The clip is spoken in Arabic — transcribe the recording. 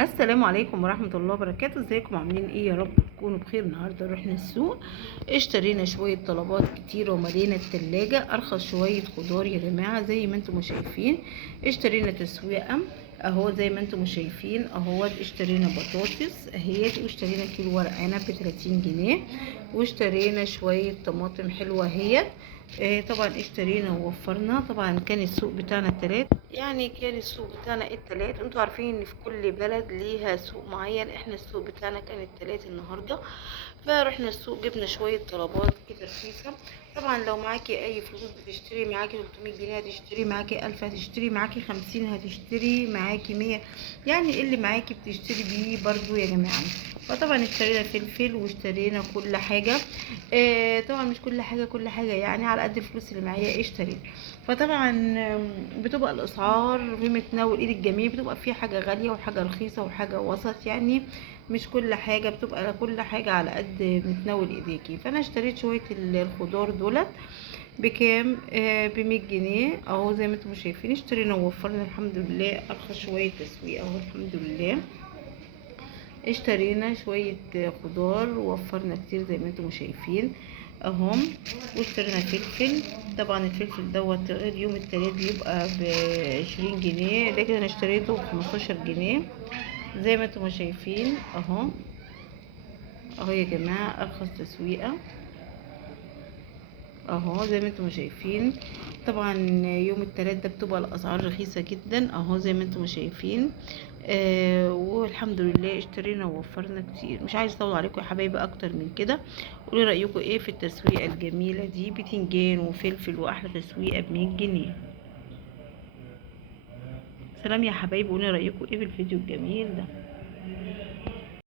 السلام عليكم ورحمة الله وبركاته. ازيكم عاملين ايه؟ يا رب تكونوا بخير. النهاردة رحنا السوق، اشترينا شوية طلبات كتيرة وملينا التلاجة. ارخص شوية خضار يا جماعة زي ما انتم شايفين. اشترينا تسويقة اهو زي ما انتم شايفين اهو. اشترينا بطاطس اهيت، واشترينا كيلو ورق عنب ب30 جنيه، واشترينا شوية طماطم حلوة اهيت. طبعا اشترينا ووفرنا. طبعا كان السوق بتاعنا التلات، يعني كان السوق بتاعنا التلات. انتوا عارفين ان في كل بلد ليها سوق معين، احنا السوق بتاعنا كان التلات النهارده. فرحنا السوق جبنا شويه طلبات كده رخيصه. طبعا لو معاكي اي فلوس بتشتري معاكي 300 جنيه، هتشتري معاكي 1000، هتشتري معاكي 50، هتشتري معاكي 100، يعني اللي معاكي بتشتري بيه برضو يا جماعه. فطبعا اشترينا فلفل واشترينا كل حاجه. طبعا مش كل حاجه يعني، على قد الفلوس اللي معايا اشتريت. فطبعا بتبقى الاسعار في متناول ايد الجميع، بتبقى فيها حاجه غاليه وحاجه رخيصه وحاجه وسط يعني. مش كل حاجه بتبقى كل حاجه على قد متناول ايديكي. فانا اشتريت شويه الخضار دولت بكام؟ ب100 جنيه اهو زي ما انتم شايفين. اشترينا ووفرنا الحمد لله. ارخص شويه تسويق اهو الحمد لله. اشترينا شوية خضار ووفرنا كتير زي ما انتم شايفين اهم. واشترينا فلفل. طبعا الفلفل دوت اليوم التلات بيبقى ب20 جنيه، لكن انا اشتريته ب15 جنيه زي ما انتم شايفين اهو. اهو يا جماعة ارخص تسويقة اهو زي ما انتم شايفين. طبعا يوم التلات ده بتبقى الاسعار رخيصة جدا اهو زي ما انتم شايفين. والحمد لله اشترينا ووفرنا كتير. مش عايز اطول عليكم يا حبايبي اكتر من كده. قولي رايكم ايه في التسويقه الجميله دي؟ بتنجان وفلفل واحلى تسويقه ب100 جنيه. سلام يا حبايبي، قولي رايكم ايه في الفيديو الجميل ده.